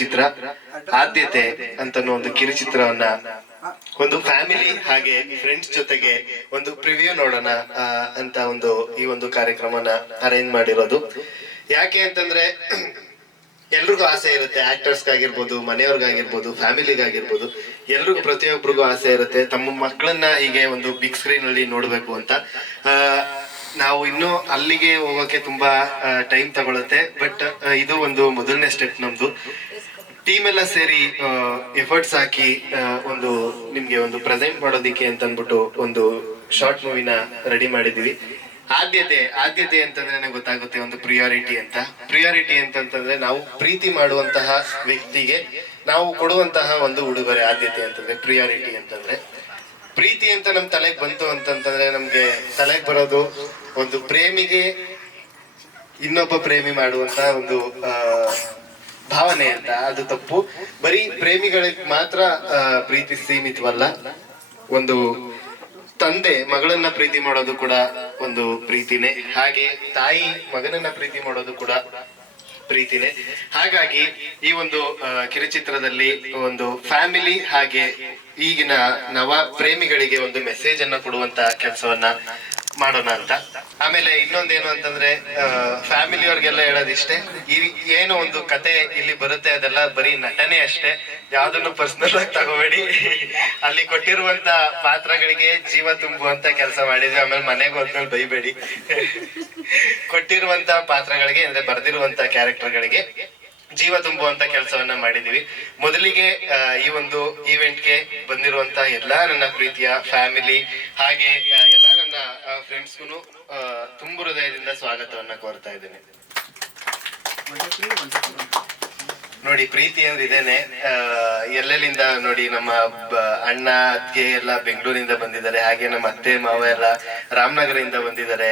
ಚಿತ್ರ ಆದ್ಯತೆ ಅಂತ ಒಂದು ಕಿರುಚಿತ್ರವನ್ನ ಒಂದು ಫ್ಯಾಮಿಲಿ ಹಾಗೆ ಫ್ರೆಂಡ್ಸ್ ಜೊತೆಗೆ ಒಂದು ಪ್ರಿವ್ಯೂ ನೋಡೋಣ ಅಂತ ಈ ಒಂದು ಕಾರ್ಯಕ್ರಮನ ಅರೇಂಜ್ ಮಾಡಿರೋದು. ಯಾಕೆ ಅಂತಂದ್ರೆ ಎಲ್ರಿಗೂ ಆಸೆ ಇರುತ್ತೆ, ಆಕ್ಟರ್ಸ್ಗಾಗಿರ್ಬೋದು, ಮನೆಯವ್ರಿಗಾಗಿರ್ಬೋದು, ಫ್ಯಾಮಿಲಿಗಾಗಿರ್ಬೋದು, ಎಲ್ರಿಗೂ ಪ್ರತಿಯೊಬ್ಬರಿಗೂ ಆಸೆ ಇರುತ್ತೆ ತಮ್ಮ ಮಕ್ಕಳನ್ನ ಹೀಗೆ ಒಂದು ಬಿಗ್ ಸ್ಕ್ರೀನ್ ಅಲ್ಲಿ ನೋಡ್ಬೇಕು ಅಂತ. ನಾವು ಇನ್ನೂ ಅಲ್ಲಿಗೆ ಹೋಗೋಕೆ ತುಂಬಾ ಟೈಮ್ ತಗೊಳುತ್ತೆ. ಬಟ್ ಇದು ಒಂದು ಮೊದಲನೇ ಸ್ಟೆಪ್. ನಮ್ದು ಟೀಮ್ ಎಲ್ಲ ಸೇರಿ ಎಫರ್ಟ್ಸ್ ಹಾಕಿ ನಿಮ್ಗೆ ಒಂದು ಪ್ರೆಸೆಂಟ್ ಮಾಡೋದಿಕ್ಕೆ ಅಂತ ಅಂದ್ಬಿಟ್ಟು ಒಂದು ಶಾರ್ಟ್ ಮೂವಿನ ರೆಡಿ ಮಾಡಿದೀವಿ. ಆದ್ಯತೆ ಅಂತಂದ್ರೆ ನನಗೆ ಗೊತ್ತಾಗುತ್ತೆ ಒಂದು ಪ್ರಿಯಾರಿಟಿ ಅಂತಂದ್ರೆ ನಾವು ಪ್ರೀತಿ ಮಾಡುವಂತಹ ವ್ಯಕ್ತಿಗೆ ನಾವು ಕೊಡುವಂತಹ ಒಂದು ಉಡುಗೊರೆ. ಆದ್ಯತೆ ಅಂತಂದ್ರೆ ಪ್ರಿಯಾರಿಟಿ ಅಂತಂದ್ರೆ ಪ್ರೀತಿ ಅಂತ ನಮ್ ತಲೆಗೆ ಬಂತು ಅಂತಂದ್ರೆ ನಮ್ಗೆ ತಲೆಗೆ ಬರೋದು ಒಂದು ಪ್ರೇಮಿಗೆ ಇನ್ನೊಬ್ಬ ಪ್ರೇಮಿ ಮಾಡುವಂತ ಒಂದು ಭಾವನೆ ಅಂತ. ಅದು ತಪ್ಪು. ಬರೀ ಪ್ರೇಮಿಗಳಿಗೆ ಮಾತ್ರ ಪ್ರೀತಿ ಸೀಮಿತವಲ್ಲ. ಒಂದು ತಂದೆ ಮಗಳನ್ನ ಪ್ರೀತಿ ಮಾಡೋದು ಕೂಡ ಒಂದು ಪ್ರೀತಿನೇ, ಹಾಗೆ ತಾಯಿ ಮಗನನ್ನ ಪ್ರೀತಿ ಮಾಡೋದು ಕೂಡ ಪ್ರೀತಿನೇ. ಹಾಗಾಗಿ ಈ ಒಂದು ಕಿರುಚಿತ್ರದಲ್ಲಿ ಒಂದು ಫ್ಯಾಮಿಲಿ ಹಾಗೆ ಈಗಿನ ನವ ಪ್ರೇಮಿಗಳಿಗೆ ಒಂದು ಮೆಸೇಜ್ ಅನ್ನ ಕೊಡುವಂತ ಕೆಲಸವನ್ನ ಮಾಡೋಣ ಅಂತ. ಆಮೇಲೆ ಇನ್ನೊಂದೇನು ಅಂತಂದ್ರೆ ಫ್ಯಾಮಿಲಿ ಅವ್ರಿಗೆಲ್ಲ ಹೇಳೋದಿಷ್ಟೇ, ಏನು ಒಂದು ಕತೆ ಇಲ್ಲಿ ಬರುತ್ತೆ ಅದೆಲ್ಲ ಬರೀ ನಟನೆ ಅಷ್ಟೇ, ಯಾವ್ದನ್ನು ಪರ್ಸನಲ್ ಆಗಿ ತಗೋಬೇಡಿ. ಅಲ್ಲಿ ಕೊಟ್ಟಿರುವಂತ ಪಾತ್ರಗಳಿಗೆ ಜೀವ ತುಂಬುವಂತ ಕೆಲಸ ಮಾಡಿದ್ವಿ. ಆಮೇಲೆ ಮನೆಗೆ ಹೋದ್ಮೇಲೆ ಬೈಬೇಡಿ. ಕೊಟ್ಟಿರುವಂತ ಪಾತ್ರಗಳಿಗೆ ಅಂದ್ರೆ ಬರ್ದಿರುವಂತ ಕ್ಯಾರೆಕ್ಟರ್ಗಳಿಗೆ ಜೀವ ತುಂಬುವಂತ ಕೆಲಸವನ್ನ ಮಾಡಿದೀವಿ. ಮೊದಲಿಗೆ ಈ ಒಂದು ಈವೆಂಟ್ಗೆ ಬಂದಿರುವಂತ ಎಲ್ಲಾ ನನ್ನ ಪ್ರೀತಿಯ ಫ್ಯಾಮಿಲಿ ಹಾಗೆ ಎಲ್ಲಾ ನನ್ನ ಫ್ರೆಂಡ್ಸ್ಗೂ ತುಂಬು ಹೃದಯದಿಂದ ಸ್ವಾಗತವನ್ನ ಕೋರ್ತಾ ಇದ್ದೇನೆ. ನೋಡಿ, ಪ್ರೀತಿ ಅಂದ್ರೆ ಇದೇನೆ. ಎಲ್ಲೆಲ್ಲಿಂದ ನೋಡಿ, ನಮ್ಮ ಅಣ್ಣ ಅತ್ತಿಗೆ ಎಲ್ಲ ಬೆಂಗಳೂರಿಂದ ಬಂದಿದ್ದಾರೆ, ಹಾಗೆ ನಮ್ಮ ಅತ್ತೆ ಮಾವ ಎಲ್ಲ ರಾಮನಗರದಿಂದ ಬಂದಿದ್ದಾರೆ,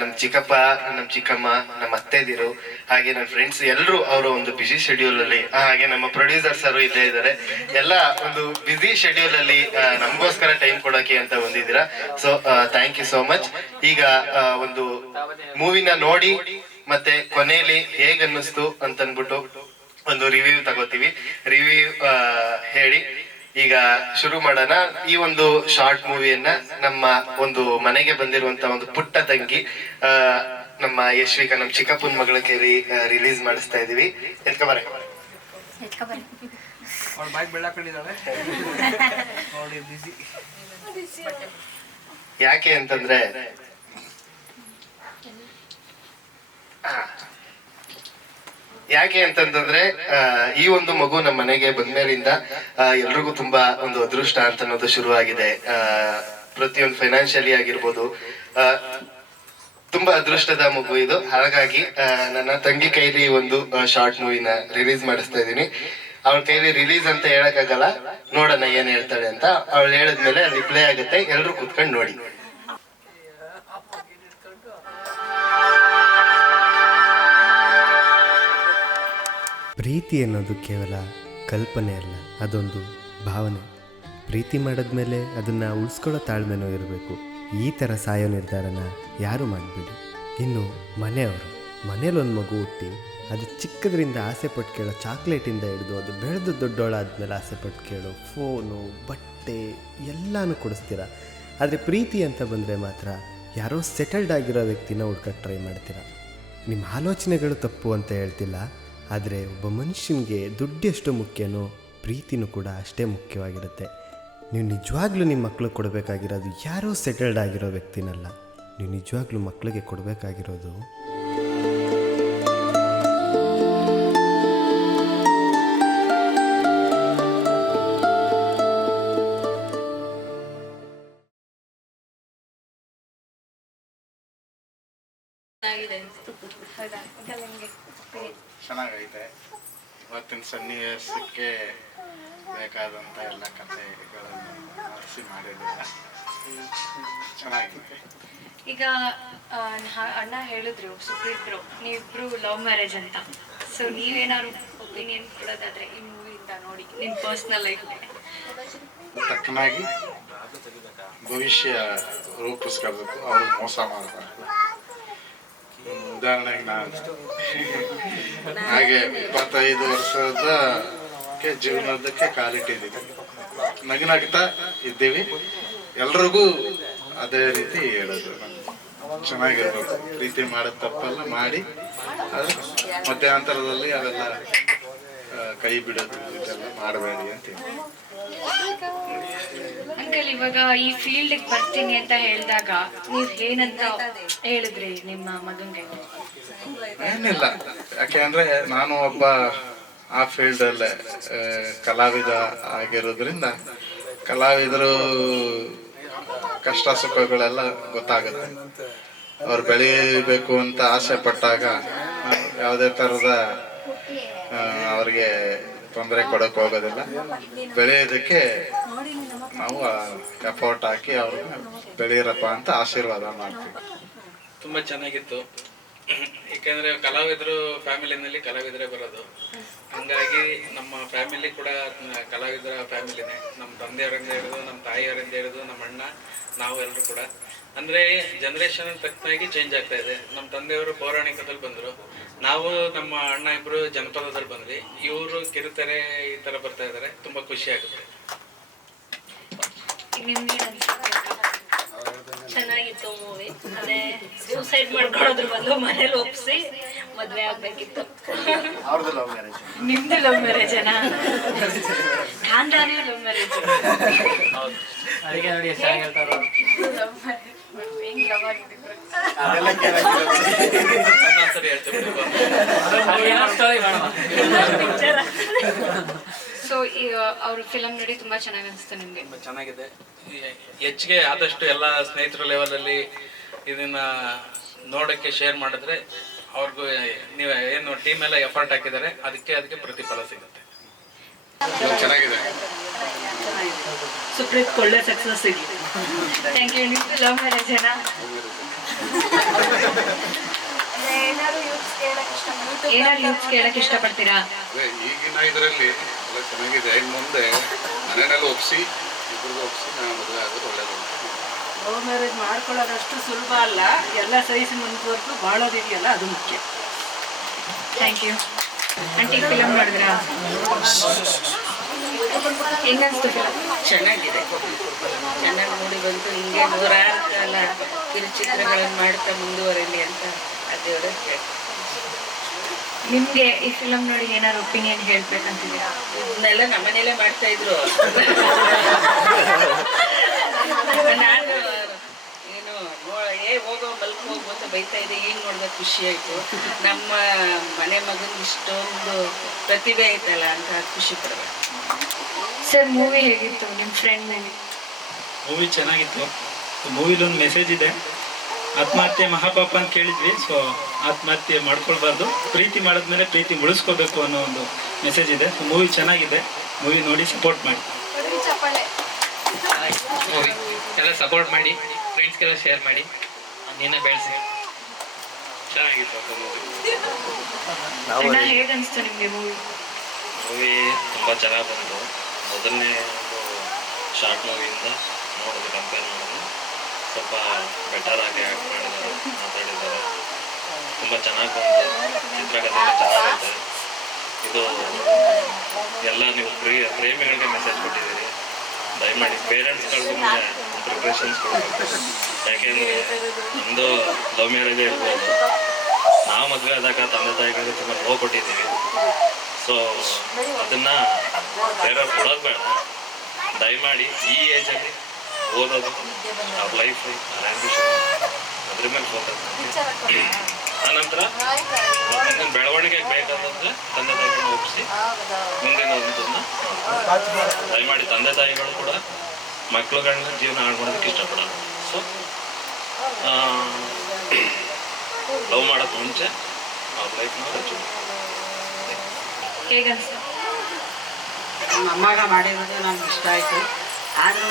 ನಮ್ ಚಿಕ್ಕಪ್ಪ ನಮ್ ಚಿಕ್ಕಮ್ಮ ನಮ್ಮ ಅತ್ತೆದಿರು ಹಾಗೆ ನನ್ನ ಫ್ರೆಂಡ್ಸ್ ಎಲ್ಲರೂ ಅವರ ಒಂದು ಬಿಸಿ ಶೆಡ್ಯೂಲ್ ಅಲ್ಲಿ, ಹಾಗೆ ನಮ್ಮ ಪ್ರೊಡ್ಯೂಸರ್ಸ್ ಅವರು ಇಲ್ಲೇ ಇದ್ದಾರೆ. ಎಲ್ಲ ಒಂದು ಬಿಸಿ ಶೆಡ್ಯೂಲ್ ಅಲ್ಲಿ ನಮಗೋಸ್ಕರ ಟೈಮ್ ಕೊಡೋಕೆ ಅಂತ ಬಂದಿದ್ದೀರಾ. So thank you so much. ಈಗ ಒಂದು ಮೂವಿನ ನೋಡಿ ಮತ್ತೆ ಕೊನೆಯಲ್ಲಿ ಹೇಗ್ ಅನ್ನಿಸ್ತು ಅಂತನ್ಬಿಟ್ಟು ಒಂದು ರಿವ್ಯೂ ತಗೋತೀವಿ. ರಿವ್ಯೂ ಹೇಳಿ ಈಗ ಶುರು ಮಾಡೋಣ. ಈ ಒಂದು ಶಾರ್ಟ್ ಮೂವಿಯನ್ನ ನಮ್ಮ ಒಂದು ಮನೆಗೆ ಬಂದಿರುವಂತ ಒಂದು ಪುಟ್ಟ ತಂಗಿ ನಮ್ಮ ಯಶ್ವಿಕಾ, ನಮ್ಮ ಚಿಕ್ಕಪ್ಪನ ಮಗಳ ಕೈಲಿ ರಿಲೀಸ್ ಮಾಡಿಸ್ತಾ ಇದೀವಿ. ಎತ್ಕೊಬಾರೆ. ಯಾಕೆ ಅಂತಂದ್ರೆ ಈ ಒಂದು ಮಗು ನಮ್ಮ ಮನೆಗೆ ಬಂದ್ಮೇಲಿಂದ ಎಲ್ರಿಗೂ ತುಂಬಾ ಒಂದು ಅದೃಷ್ಟ ಅಂತ ಅನ್ನೋದು ಶುರುವಾಗಿದೆ. ಪ್ರತಿಯೊಂದು ಫೈನಾನ್ಷಿಯಲಿ ಆಗಿರ್ಬೋದು ತುಂಬಾ ಅದೃಷ್ಟದ ಮಗು ಇದು. ಹಾಗಾಗಿ ನನ್ನ ತಂಗಿ ಕೈಲಿ ಒಂದು ಶಾರ್ಟ್ ಮೂವಿನ ರಿಲೀಸ್ ಮಾಡಿಸ್ತಾ ಇದೀನಿ. ಅವಳ ಕೈಲಿ ರಿಲೀಸ್ ಅಂತ ಹೇಳಕ್ಕಾಗಲ್ಲ, ನೋಡೋಣ ಏನ್ ಹೇಳ್ತಾಳೆ ಅಂತ. ಅವಳು ಹೇಳಿದ್ಮೇಲೆ ಅಲ್ಲಿ ಪ್ಲೇ ಆಗುತ್ತೆ, ಎಲ್ರು ಕುತ್ಕೊಂಡು ನೋಡಿ. ಪ್ರೀತಿ ಅನ್ನೋದು ಕೇವಲ ಕಲ್ಪನೆ ಅಲ್ಲ, ಅದೊಂದು ಭಾವನೆ. ಪ್ರೀತಿ ಮಾಡಿದ್ಮೇಲೆ ಅದನ್ನು ಉಳಿಸ್ಕೊಳ್ಳೋ ತಾಳ್ಮೆನೂ ಇರಬೇಕು. ಈ ಥರ ಸಾಯೋ ನಿರ್ಧಾರನ ಯಾರು ಮಾಡಬೇಡಿ. ಇನ್ನು ಮನೇಲೊಂದು ಮಗು ಹುಟ್ಟಿ ಅದು ಚಿಕ್ಕದ್ರಿಂದ ಆಸೆ ಪಟ್ಟು ಕೇಳೋ ಚಾಕ್ಲೇಟಿಂದ ಹಿಡಿದು ಅದು ಬೆಳೆದು ದೊಡ್ಡೋಳಾದ್ಮೇಲೆ ಆಸೆ ಪಟ್ಟು ಕೇಳೋ ಫೋನು, ಬಟ್ಟೆ ಎಲ್ಲನೂ ಕೊಡಿಸ್ತೀರ. ಆದರೆ ಪ್ರೀತಿ ಅಂತ ಬಂದರೆ ಮಾತ್ರ ಯಾರೋ ಸೆಟಲ್ಡ್ ಆಗಿರೋ ವ್ಯಕ್ತಿನ ಹುಡ್ಕಕ್ಕೆ ಟ್ರೈ ಮಾಡ್ತೀರ. ನಿಮ್ಮ ಆಲೋಚನೆಗಳು ತಪ್ಪು ಅಂತ ಹೇಳ್ತಿಲ್ಲ, ಆದರೆ ಒಬ್ಬ ಮನುಷ್ಯನಿಗೆ ದುಡ್ಡು ಎಷ್ಟು ಮುಖ್ಯನೋ ಪ್ರೀತಿನೂ ಕೂಡ ಅಷ್ಟೇ ಮುಖ್ಯವಾಗಿರುತ್ತೆ. ನೀವು ನಿಜವಾಗ್ಲೂ ನಿಮ್ಮ ಮಕ್ಕಳಿಗೆ ಕೊಡಬೇಕಾಗಿರೋದು ಯಾರೋ ಸೆಟಲ್ಡ್ ಆಗಿರೋ ವ್ಯಕ್ತಿನಲ್ಲ, ನೀವು ನಿಜವಾಗ್ಲೂ ಮಕ್ಕಳಿಗೆ ಕೊಡಬೇಕಾಗಿರೋದು ಚೆನ್ನಾಗೈತೆ. ಇವತ್ತಿನ ಸನ್ನಿವೇಶಕ್ಕೆ ಬೇಕಾದಂಥ ಎಲ್ಲ ಕಥೆಗಳನ್ನು ಆರಿಸಿ ಮಾಡಿದ್ದೀರ, ಚೆನ್ನಾಗಿದೆ. ಈಗ ಅಣ್ಣ ಹೇಳಿದ್ರು ಸುಪ್ರೀತ್ರು ನೀವಿಬ್ರು ಲವ್ ಮ್ಯಾರೇಜ್ ಅಂತ. ಸೊ ನೀವೇನಾದ್ರು ಒಪಿನಿಯನ್ ಕೊಡೋದಾದ್ರೆ ಈ ಮೂವಿಯಿಂದ ನೋಡಿ ನಿಮ್ಮ ಪರ್ಸ್ನಲ್ ಲೈಫ್ಗೆ ತಕ್ಕನಾಗಿ ಭವಿಷ್ಯ ರೂಪಿಸ್ಕೊಳ್ಬೇಕು, ಅವ್ರಿಗೆ ಮೋಸ ಮಾಡಬಾರ್ದು. ಉದಾಹರಣೆಗೆ ನಾನು ಹಾಗೆ 25 ವರ್ಷದಕ್ಕೆ ಜೀವನದಕ್ಕೆ ಕಾಲಿಟ್ಟಿದ್ದೀವಿ. ನಗ್ನಗ್ತಾ ಇದ್ದೀವಿ. ಎಲ್ರಿಗೂ ಅದೇ ರೀತಿ ಹೇಳೋದು, ಚೆನ್ನಾಗಿರ್ಬೇಕು, ಪ್ರೀತಿ ಮಾಡೋದು ತಪ್ಪಲ್ಲ, ಮಾಡಿ ಆದರೆ ಮಧ್ಯಂತರದಲ್ಲಿ ಅವೆಲ್ಲ ಕೈ ಬಿಡೋದು ಇದೆಲ್ಲ ಮಾಡಬೇಡಿ ಅಂತ ಹೇಳಿ. ಅಂಕಲ್, ಇವಾಗ ಈ ಫೀಲ್ಡ್ ಬರ್ತೀನಿ ಅಂತ ಹೇಳಿದಾಗ ನೀವ್ ಏನಂತ ಹೇಳಿದ್ರಿ ನಿಮ್ಮ ಮಗನ್ಗೆ? ಏನಿಲ್ಲ, ಯಾಕೆಂದ್ರೆ ನಾನು ಒಬ್ಬ ಆ ಫೀಲ್ಡಲ್ಲೇ ಕಲಾವಿದ ಆಗಿರೋದ್ರಿಂದ ಕಲಾವಿದರು ಕಷ್ಟ ಸುಖಗಳೆಲ್ಲ ಗೊತ್ತಾಗುತ್ತೆ. ಅವ್ರು ಬೆಳೀಬೇಕು ಅಂತ ಆಸೆ ಪಟ್ಟಾಗ ಯಾವುದೇ ಥರದ ಅವ್ರಿಗೆ ತೊಂದರೆ ಕೊಡೋಕೆ ಹೋಗೋದಿಲ್ಲ. ಬೆಳೆಯೋದಕ್ಕೆ ನಾವು ಎಫರ್ಟ್ ಹಾಕಿ ಅವ್ರನ್ನ ಬೆಳೀರಪ್ಪ ಅಂತ ಆಶೀರ್ವಾದ ಮಾಡ್ತೀವಿ. ತುಂಬ ಚೆನ್ನಾಗಿತ್ತು. ಏಕೆಂದರೆ ಕಲಾವಿದರು ಫ್ಯಾಮಿಲಿನಲ್ಲಿ ಕಲಾವಿದರೇ ಬರೋದು. ಹಂಗಾಗಿ ನಮ್ಮ ಫ್ಯಾಮಿಲಿ ಕೂಡ ಕಲಾವಿದರ ಫ್ಯಾಮಿಲಿನೇ. ನಮ್ಮ ತಂದೆಯವರಿಂದ ಹಿಡಿದು, ನಮ್ಮ ತಾಯಿಯವರಿಂದ ಹಿಡಿದು, ನಮ್ಮ ಅಣ್ಣ, ನಾವು ಎಲ್ಲರೂ ಕೂಡ ಅಂದರೆ ಜನ್ರೇಷನ್ ತಕ್ಕನಾಗಿ ಚೇಂಜ್ ಆಗ್ತಾ ಇದೆ. ನಮ್ಮ ತಂದೆಯವರು ಪೌರಾಣಿಕದಲ್ಲಿ ಬಂದರು, ನಾವು ನಮ್ಮ ಅಣ್ಣ ಇಬ್ಬರು ಜನಪದದಲ್ಲಿ ಬಂದ್ವಿ. ಇವರು ಕಿರುತೆರೆ ಈ ಥರ ಬರ್ತಾ ಇದ್ದಾರೆ. ತುಂಬ ಖುಷಿ ಆಗುತ್ತೆ. ನಿಮ್ಗೆ ಚೆನ್ನಾಗಿತ್ತು ಮೂವಿ. ಅದೇ ಸೂಸೈಡ್ ಮಾಡ್ಕೊಳ್ಳೋದ್ರ ಬದಲು ಮನೇಲಿ ಒಪ್ಸಿ ಮದ್ವೆ ಆಗ್ಬೇಕಿತ್ತು. ಅವ್ರದ್ದು ಲವ್ ಮ್ಯಾರೇಜ್. ನಿಮ್ದು ಲವ್ ಮ್ಯಾರೇಜನಾ? ಖಾನ್ದಾನಿ ಲವ್ ಮ್ಯಾರೇಜ್. ಅದಕ್ಕೆ ನೋಡಿ ಎಷ್ಟು ಚೆನ್ನಾಗಿ ಹೇಳ್ತಾರೋ. ಹೆಂಗ್ ಲವ್ ಆಗಿದ್ರು? ಇನ್ನೊಂದ್ಸರಿ ಹೇಳ್ತೀನಿ. ಸೊ ಅವ್ರ ಫಿಲಮ್ ನೋಡಿ ತುಂಬಾ ಚೆನ್ನಾಗಿ ಅನಿಸ್ತು ನಿಮ್ಗೆ? ತುಂಬ ಚೆನ್ನಾಗಿದೆ. ಹೆಚ್ಚಿಗೆ ಆದಷ್ಟು ಎಲ್ಲ ಸ್ನೇಹಿತರ ಲೆವೆಲಲ್ಲಿ ಇದನ್ನ ನೋಡೋಕ್ಕೆ ಶೇರ್ ಮಾಡಿದ್ರೆ ಅವ್ರಿಗೂ ನೀವು ಏನು ಟೀಮ್ ಎಲ್ಲ ಎಫರ್ಟ್ ಹಾಕಿದ್ದಾರೆ ಅದಕ್ಕೆ ಪ್ರತಿಫಲ ಸಿಗುತ್ತೆ. ಚೆನ್ನಾಗಿದೆ. ಸುಪ್ರೀತ್ ಒಳ್ಳೆ ಸಕ್ಸಸ್ ಸಿಗಲಿ. Thank you. ನಿಮ್ದು ಲವ್ ಮ್ಯಾರೇಜನಾ? ಏನಾದ್ರು ಯೂಸ್ ಕೇಳಕ್ ಇಷ್ಟಪಡ್ತೀರಾ? ಅದೇ ಈಗಿನ ಇದರಲ್ಲಿ ಎಲ್ಲ ಚೆನ್ನಾಗಿದೆ. ಇನ್ನು ಮುಂದೆ ಮನೆಯಲ್ಲಿ ಒಪ್ಸಿ, ಇಬ್ಬರಿಗೂ ಒಪ್ಸಿ ನಾವು ಮದುವೆ ಆಗೋದು ಒಳ್ಳೇದು. ಲವ್ ಮ್ಯಾರೇಜ್ ಮಾಡ್ಕೊಳ್ಳೋದಷ್ಟು ಸುಲಭ ಅಲ್ಲ. ಎಲ್ಲ ಸಹಿಸಿ ಮುಂದುವರೆದು ಬಾಳೋದಿದೆಯಲ್ಲ, ಅದು ಮುಖ್ಯ. Thank you. ಆಂಟಿ, ಫಿಲಮ್ ನೋಡಿದ್ರಾ? ಹೆಂಗನ್ಸ್ತು ಫಿಲಮ್? ಚೆನ್ನಾಗಿದೆ, ಚೆನ್ನಾಗಿ ನೋಡಿ ಬಂತು. ಹಿಂಗೆ ನೂರಾರು ಕಾಲ ಕಿರುಚಿತ್ರಗಳನ್ನು ಮಾಡ್ತಾ ಮುಂದುವರಿಲಿ ಅಂತ ಅದೇವ್ರೆ ಕೇಳ್ತೀನಿ. ನಿಮ್ಗೆ ಈ ಫಿಲಮ್ ನೋಡಿ ಏನಾದ್ರು ಒಪಿನಿಯನ್ ಹೇಳ್ಬೇಕಂತಿದ್ದೀರಾ? ಇದನ್ನೆಲ್ಲ ನಮ್ಮನೇಲೆ ಮಾಡ್ತಾ ಇದ್ರು. ನಾನು ಏನು ಹೋಗೋ ಮಲ್ಕ್ ಹೋಗು ಅಂತ ಬೈತಾ ಇದ್ದೆ. ಈಗ ನೋಡಿದಾಗ ಖುಷಿ ಆಯ್ತು. ನಮ್ಮ ಮನೆ ಮಗನ ಇಷ್ಟೊಂದು ಪ್ರತಿಭೆ ಐತಲ್ಲ ಅಂತ ಖುಷಿ ಪಡ್ಬೇಕು. ಸರ್, ಮೂವಿ ಹೇಗಿತ್ತು? ನಿಮ್ಮ ಫ್ರೆಂಡ್ ಮೂವಿ ಚೆನ್ನಾಗಿತ್ತು. ಮೂವಿಲಿ ಒಂದು ಮೆಸೇಜ್ ಇದೆ. ಆತ್ಮಹತ್ಯೆ ಮಹಾಪಾಪ ಅಂತ ಕೇಳಿದ್ವಿ. ಸೊ ಆತ್ಮಹತ್ಯೆ ಮಾಡ್ಕೊಳ್ಬಾರ್ದು, ಪ್ರೀತಿ ಮಾಡಿದ್ಮೇಲೆ ಪ್ರೀತಿ ಉಳಿಸ್ಕೋಬೇಕು ಅನ್ನೋ ಒಂದು ಮೆಸೇಜ್ ಇದೆ. ಸೊ ಮೂವಿ ಚೆನ್ನಾಗಿದೆ. ಮೂವಿ ನೋಡಿ ಸಪೋರ್ಟ್ ಮಾಡಿ. ಮೂವಿ ಎಲ್ಲ ಸಪೋರ್ಟ್ ಮಾಡಿ, ಫ್ರೆಂಡ್ಸ್ಗೆಲ್ಲ ಶೇರ್ ಮಾಡಿ, ನಿನ್ನ ಬೆಳೆಸಿ. ಚೆನ್ನಾಗಿತ್ತು ಅಣ್ಣ, ಹೇಗನ್ಸ್ತು ನಿಮಗೆ ಮೂವಿ? ಮೂವಿ ತುಂಬ ಚೆನ್ನಾಗಿ ಬಂತು. ಮೊದಲನೇ ಒಂದು ಶಾರ್ಟ್ ಮೂವಿಯಿಂದ ನೋಡೋದು ಕಂಪೇರ್ ಮಾಡೋದು ಸ್ವಲ್ಪ ಬೆಟರ್ ಆಗಿ ಆ್ಯಕ್ಟ್ ಮಾಡಿದ್ದಾರೆ, ಮಾತಾಡಿದ್ದಾರೆ. ತುಂಬ ಚೆನ್ನಾಗಿ ಬಂತು. ಚಿತ್ರಕಥೆ ಚೆನ್ನಾಗಿದೆ. ಇದು ಎಲ್ಲ ನೀವು ಪ್ರೇಮಿಗಳಿಗೆ ಮೆಸೇಜ್ ಕೊಟ್ಟಿದ್ದೀರಿ. ದಯಮಾಡಿ ಪೇರೆಂಟ್ಸ್ಗಳಿಗೂ ಪ್ರಿಪ್ರೇಷನ್ಸ್ ಕೊಡಬೇಕು. ಯಾಕೆಂದರೆ ನಮ್ಮದು ಲವ್ ಮ್ಯಾರೇಜೇ ಇರ್ಬೋದು. ನಾವು ಮದುವೆ ಆದಾಗ ತಂದೆ ತಾಯಿಗಳಿಗೆ ತುಂಬ ನೋವು ಕೊಟ್ಟಿದ್ದೀವಿ. ಸೊ ಅದನ್ನು ಬೇರೆಯವ್ರು ಕೊಡೋದು ಬೇಡ. ದಯಮಾಡಿ ಈ ಏಜಲ್ಲಿ ಓದೋದು, ಅವ್ರ ಲೈಫ್, ಅವ್ರ ಆ್ಯಂಬಿಷನ್, ಅದ್ರ ಮೇಲೆ ಫೋಕಸ್ ಮಾಡಿ. ಆನಂತರ ಮುಂದಿನ ಬೆಳವಣಿಗೆಗೆ ಬೇಕಾದಂದ್ರೆ ತಂದೆ ತಾಯಿಗಳನ್ನ ಒಪ್ಪಿಸಿ ಮುಂದಿನ ಒಂದನ್ನು ದಯಮಾಡಿ ತಂದೆ ತಾಯಿಗಳು ಕೂಡ ಮಕ್ಕಳುಗಳನ್ನ ಜೀವನ ಹಾಳು ಮಾಡೋದಕ್ಕೆ ಇಷ್ಟಪಡೋದು. ಸೊ ಲವ್ ಮಾಡೋಕ್ಕೆ ಮುಂಚೆ ಅವ್ರ ಲೈಫ್ನ ರಚು. ಹೇಗನ್ಸ್ತು? ನಮ್ಮ ಅಮ್ಮಗ ಮಾಡಿರೋದು ನಮ್ಗೆ ಇಷ್ಟ ಆಯಿತು. ಆದ್ರೂ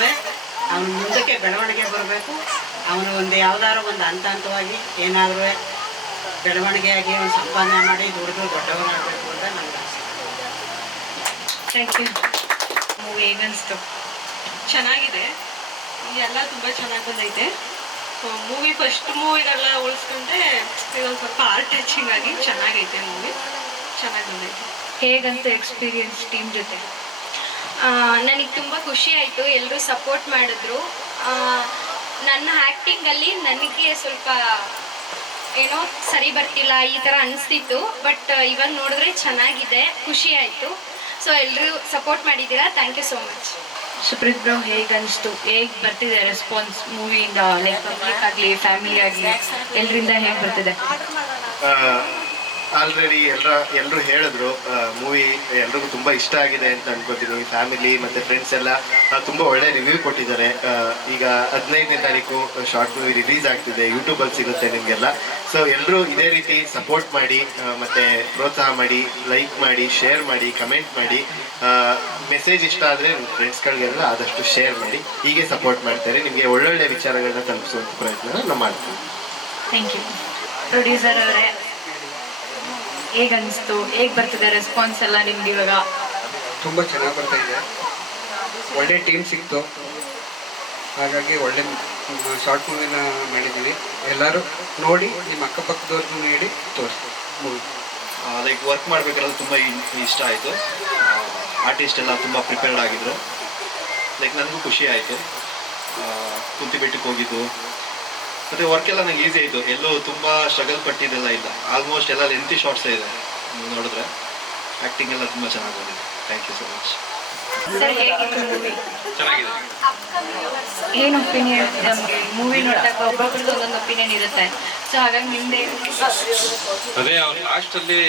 ಅವನು ಮುಂದಕ್ಕೆ ಬೆಳವಣಿಗೆ ಬರಬೇಕು. ಅವನು ಒಂದು ಯಾವುದಾದ್ರು ಒಂದು ಹಂತವಾಗಿ ಏನಾದರೂ ಬೆಳವಣಿಗೆಯಾಗಿ ಒಂದು ಸಂಪಾದನೆ ಮಾಡಿ ದುಡಿದು ದೊಡ್ಡವನಾಗಬೇಕು ಅಂತ ನನಗೆ ಆಸೆ. Thank you. ಮೂವಿ ಹೇಗನ್ಸ್ತು? ಚೆನ್ನಾಗಿದೆ. ಎಲ್ಲ ತುಂಬ ಚೆನ್ನಾಗಿ ಬಂದೈತೆ. ಸೊ ಮೂವಿ ಫಸ್ಟ್ ಮೂವಿಗೆಲ್ಲ ಹೋಲಿಸ್ಕೊಂಡ್ರೆ ಇದೊಂದು ಸ್ವಲ್ಪ ಆರ್ಟ್ ಟಚಿಂಗ್ ಆಗಿ ಚೆನ್ನಾಗೈತೆ ಮೂವಿ, ಚೆನ್ನಾಗಿ ಬಂದೈತೆ. ಹೇಗಂತ ಎಕ್ಸ್ಪೀರಿಯನ್ಸ್ ಟೀಮ್ ಜೊತೆ? ನನಗೆ ತುಂಬ ಖುಷಿ ಆಯಿತು, ಎಲ್ಲರೂ ಸಪೋರ್ಟ್ ಮಾಡಿದ್ರು. ನನ್ನ ಆ್ಯಕ್ಟಿಂಗಲ್ಲಿ ನನಗೆ ಸ್ವಲ್ಪ ಏನೋ ಸರಿ ಬರ್ತಿಲ್ಲ ಈ ಥರ ಅನಿಸ್ತಿತ್ತು, ಬಟ್ ಇವಾಗ ನೋಡಿದ್ರೆ ಚೆನ್ನಾಗಿದೆ, ಖುಷಿ ಆಯಿತು. ಸೊ ಎಲ್ಲರೂ ಸಪೋರ್ಟ್ ಮಾಡಿದ್ದೀರಾ, thank you so much. Supreeth bro, ಹೇಗೆ ಅನಿಸ್ತು? ಹೇಗೆ ಬರ್ತಿದೆ ರೆಸ್ಪಾನ್ಸ್ ಮೂವಿಯಿಂದ? ಲೈಕ್ ಪಬ್ಲಿಕ್ ಆಗಲಿ ಫ್ಯಾಮಿಲಿ ಆಗಲಿ ಎಲ್ಲರಿಂದ ಹೇಗೆ ಬರ್ತಿದೆ? ಆಲ್ರೆಡಿ ಎಲ್ಲರೂ ಹೇಳಿದ್ರು ಮೂವಿ ಎಲ್ರಿಗೂ ತುಂಬ ಇಷ್ಟ ಆಗಿದೆ ಅಂತ ಅನ್ಕೋತೀನಿ. ಫ್ಯಾಮಿಲಿ ಮತ್ತು ಫ್ರೆಂಡ್ಸ್ ಎಲ್ಲ ತುಂಬ ಒಳ್ಳೆ ರಿವ್ಯೂ ಕೊಟ್ಟಿದ್ದಾರೆ. ಈಗ 15ನೇ ತಾರೀಕು ಶಾರ್ಟ್ ಮೂವಿ ರಿಲೀಸ್ ಆಗ್ತಿದೆ, ಯೂಟ್ಯೂಬಲ್ಲಿ ಸಿಗುತ್ತೆ ನಿಮಗೆಲ್ಲ. ಸೊ ಎಲ್ಲರೂ ಇದೇ ರೀತಿ ಸಪೋರ್ಟ್ ಮಾಡಿ ಮತ್ತು ಪ್ರೋತ್ಸಾಹ ಮಾಡಿ, ಲೈಕ್ ಮಾಡಿ, ಶೇರ್ ಮಾಡಿ, ಕಮೆಂಟ್ ಮಾಡಿ. ಮೆಸೇಜ್ ಇಷ್ಟ ಆದರೆ ನಿಮ್ಮ ಫ್ರೆಂಡ್ಸ್ಗಳಿಗೆಲ್ಲ ಆದಷ್ಟು ಶೇರ್ ಮಾಡಿ. ಹೀಗೆ ಸಪೋರ್ಟ್ ಮಾಡ್ತಾರೆ, ನಿಮಗೆ ಒಳ್ಳೊಳ್ಳೆ ವಿಚಾರಗಳನ್ನ ತಲುಪಿಸುವಂಥ ಪ್ರಯತ್ನ ನಾವು ಮಾಡ್ತೀವಿ. Thank you. ಪ್ರೊಡ್ಯೂಸರ್ ಅವರೇ, ಹೇಗೆ ಅನಿಸ್ತು? ಹೇಗೆ ಬರ್ತಿದೆ ರೆಸ್ಪಾನ್ಸ್ ಎಲ್ಲ ನಿಮ್ಗೆ ಇವಾಗ? ತುಂಬ ಚೆನ್ನಾಗಿ ಬರ್ತಾ ಇದೆ, ಒಳ್ಳೆ ಟೀಮ್ ಸಿಕ್ತು, ಹಾಗಾಗಿ ಒಳ್ಳೆ ಶಾರ್ಟ್ ಮೂವಿನ ಮಾಡಿದ್ದೀವಿ. ಎಲ್ಲರೂ ನೋಡಿ ನಿಮ್ಮ ಅಕ್ಕಪಕ್ಕದವ್ರಿಗೂ ನೀಡಿ ತೋರಿಸ್ತೀವಿ ಮೂವಿ. ಲೈಕ್ ವರ್ಕ್ ಮಾಡಬೇಕಾದ್ರೆ ತುಂಬ ಇಷ್ಟ ಆಯಿತು. ಆರ್ಟಿಸ್ಟ್ ಎಲ್ಲ ತುಂಬ ಪ್ರಿಪೇರ್ಡ್ ಆಗಿದ್ರು. ಲೈಕ್ ನನಗೂ ಖುಷಿ ಆಯಿತು. ಕುಂತಿಬೆಟ್ಟಕ್ಕೆ ಹೋಗಿದ್ದು ಮತ್ತು ವರ್ಕ್ ಎಲ್ಲ ನಂಗೆ ಈಸಿ ಆಯಿತು. ಎಲ್ಲೂ ತುಂಬ ಸ್ಟ್ರಗಲ್ ಪಟ್ಟಿದ್ದೆಲ್ಲ ಇಲ್ಲ. ಆಲ್ಮೋಸ್ಟ್ ಎಲ್ಲ ಲೆಂತಿ ಶಾರ್ಟ್ಸೇ ಇದೆ. ನೀವು ನೋಡಿದ್ರೆ ಆ್ಯಕ್ಟಿಂಗ್ ಎಲ್ಲ ತುಂಬ ಚೆನ್ನಾಗಿ ಬಂದಿದೆ. Thank you so much. Sir, ಹೇಗಿತ್ತು ಮೂವಿ? ಚೆನ್ನಾಗಿದೆ. ಏನು ಒಪಿನಿಯನ್? ನಮಗೆ ಮೂವಿ ನೋಡಿದಾಗ ಒಬ್ಬೊಬ್ರದ್ದು ಒಂದೊಂದು ಒಪಿನಿಯನ್ ಇರುತ್ತೆ. ಸೊ ಹಾಗಾಗಿ ನಿಮ್ಮದೇ ಅದೇ ಅವ್ರು ಲಾಸ್ಟಲ್ಲಿ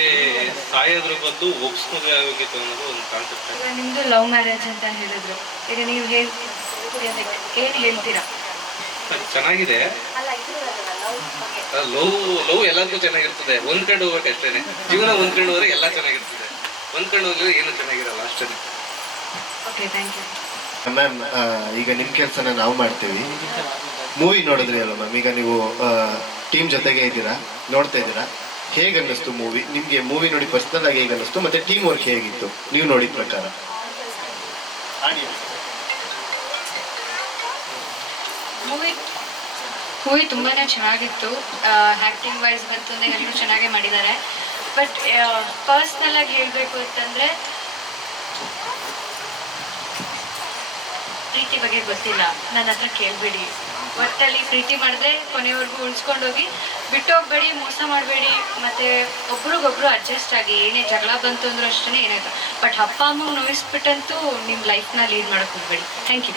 ಸಾಯೋದ್ರ ಬದಲು ಒಪ್ಸ್ಕೋಬೇಕಾಗಿತ್ತು ಅನ್ನೋದು ಒಂದು ಕಾನ್ಸೆಪ್ಟ್. ಈಗ ನಿಮ್ಮದು ಲವ್ ಮ್ಯಾರೇಜ್ ಅಂತ ಹೇಳಿದ್ರು, ಈಗ ನೀವು ಏನು ಹೇಳ್ತೀರಾ? ಚೆನ್ನಾಗಿದೆ. ಲವ್ ಎಲ್ಲದಕ್ಕೂ ಚೆನ್ನಾಗಿರ್ತದೆ, ಹೊಂದ್ಕೊಂಡು ಹೋಗ್ಬೇಕು ಅಷ್ಟೇನೆ. ಜೀವನ ಹೊಂದ್ಕೊಂಡು ಹೋದ್ರೆ ಎಲ್ಲ ಚೆನ್ನಾಗಿರ್ತದೆ, ಹೊಂದ್ಕೊಂಡು ಹೋಗಿದ್ರೆ ಏನು ಚೆನ್ನಾಗಿರಲ್ಲ ಅಷ್ಟೇ. Okay, thank you. ಮ್ಯಾಮ್, ಈಗ ನಿಮ್ಮ ಕೆಲಸನ ನಾವು ಮಾಡ್ತೀವಿ. ಮೂವಿ ನೋಡಿದ್ರಿ ಅಲ್ಲ ಮ್ಯಾಮ್, ಈಗ ನೀವು ಟೀಮ್ ಜೊತೆಗೆ ಇದ್ದೀರಾ, ನೋಡ್ತಾ ಇದ್ದೀರಾ, ಹೇಗೆ ಅನ್ನಿಸ್ತು ಮೂವಿ ನಿಮಗೆ? ಮೂವಿ ನೋಡಿ ಪರ್ಸನಲ್ ಆಗಿ ಹೇಗೆ ಅನ್ನಿಸ್ತು, ಮತ್ತು ಟೀಮ್ ವರ್ಕ್ ಹೇಗಿತ್ತು ನೀವು ನೋಡಿದ ಪ್ರಕಾರ? ಮೂವಿ ತುಂಬಾ ಚೆನ್ನಾಗಿತ್ತು. ಆ್ಯಕ್ಟಿಂಗ್ ವೈಸ್ ಬಂತು ಅಂದರೆ ಎಲ್ಲರೂ ಚೆನ್ನಾಗೇ ಮಾಡಿದ್ದಾರೆ. ಬಟ್ ಪರ್ಸ್ನಲ್ ಆಗಿ ಹೇಳಬೇಕು ಅಂತಂದರೆ ಪ್ರೀತಿ ಬಗ್ಗೆ ಗೊತ್ತಿಲ್ಲ, ನನ್ನ ಹತ್ರ ಕೇಳಬೇಡಿ. ಒಟ್ಟಲ್ಲಿ ಪ್ರೀತಿ ಮಾಡಿದ್ರೆ ಕೊನೆವರೆಗೂ ಉಳಿಸ್ಕೊಂಡೋಗಿ, ಬಿಟ್ಟು ಹೋಗ್ಬೇಡಿ, ಮೋಸ ಮಾಡಬೇಡಿ, ಮತ್ತು ಒಬ್ರಿಗೊಬ್ರು ಅಡ್ಜಸ್ಟ್ ಆಗಿ. ಏನೇ ಜಗಳ ಬಂತು ಅಂದ್ರೂ ಅಷ್ಟೇ ಏನಾಯ್ತು, ಬಟ್ ಅಪ್ಪ ಅಮ್ಮಗೆ ನೋಯಿಸ್ಬಿಟ್ಟಂತೂ ನಿಮ್ಮ ಲೈಫ್ನ ಲೀಡ್ ಮಾಡೋಕ್ಕೆ ಹೋಗ್ಬೇಡಿ. Thank you.